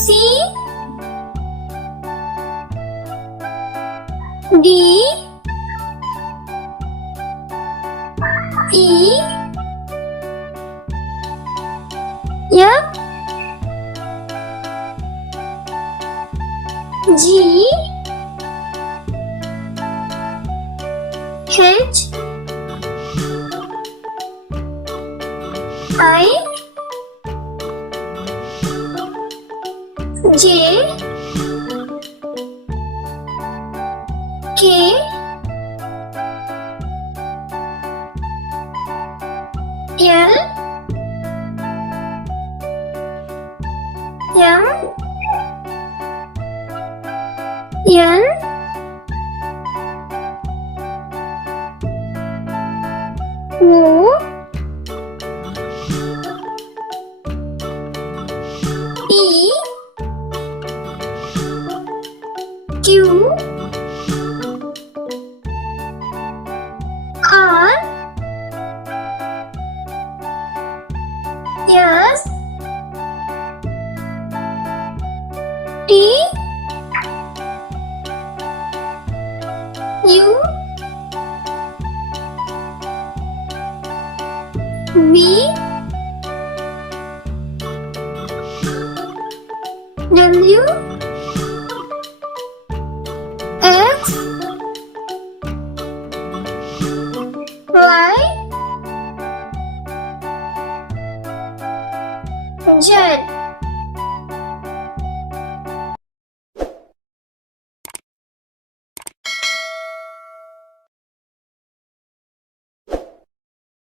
C D E F G H I J K L M N O P Q R S T U V W X Y Z